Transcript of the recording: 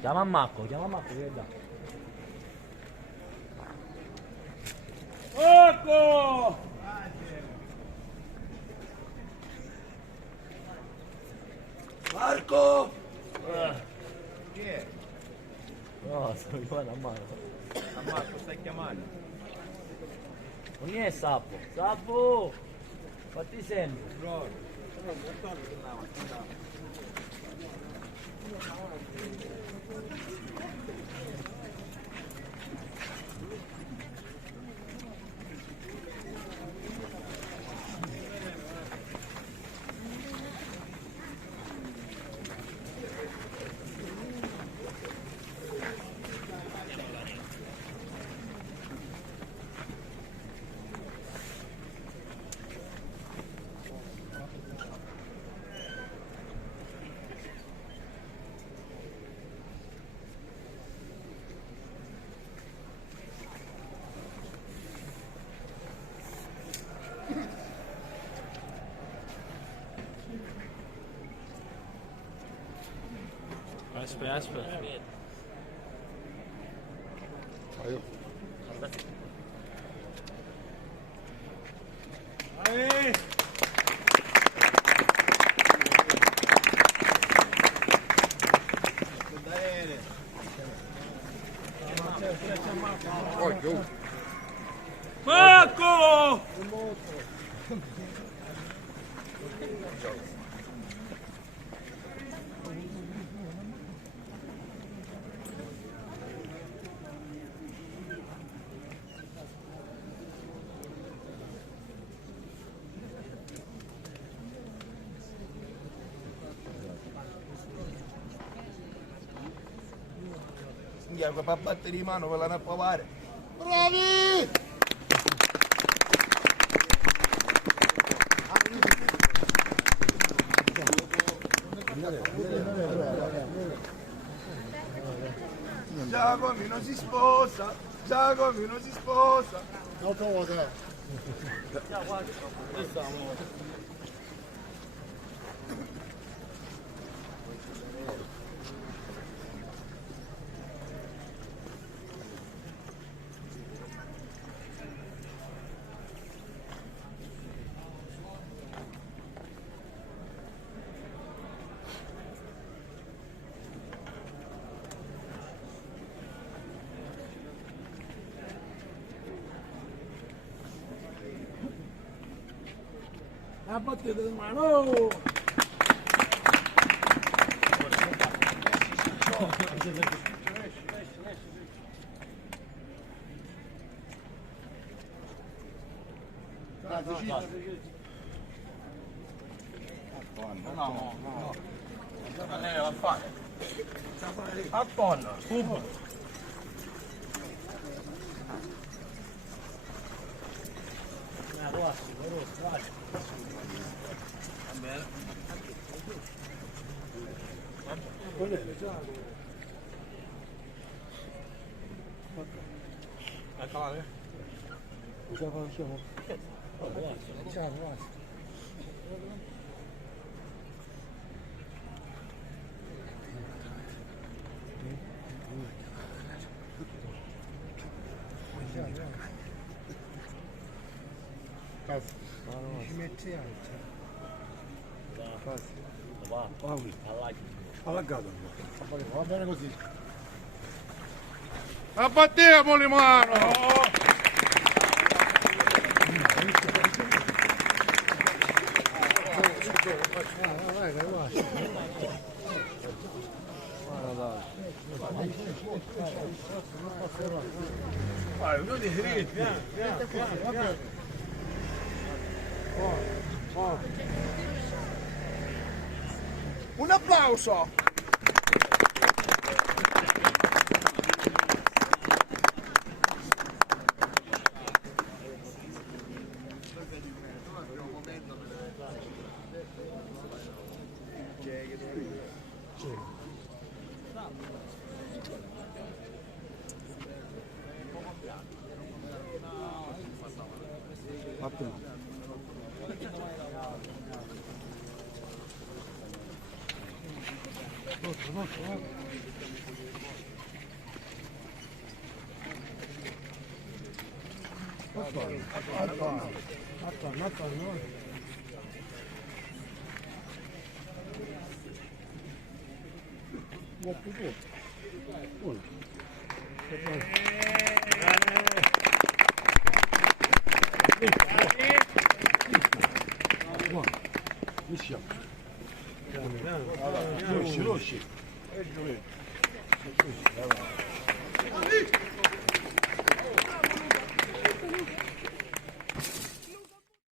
Chiama Marco che dà. Marco! Marco! Chi è? No, sto chiamando a Marco. A Marco stai chiamando? Non è Sappo. Sappo! Fatti sempre. Proprio. Aspetta. Ehi! Marco! Andiamo per battere di mano per la a provare. Bravi! Giacomo non si sposa, Giacomo non si sposa. No cosa? A battere di mano! No. Lei va a fare. A tonno, subito. Ci metti alto. Allagato. Va bene così. Abbattiamo le mano! Vai, uno di dritti, piano. Un applauso! Миша. Рощи.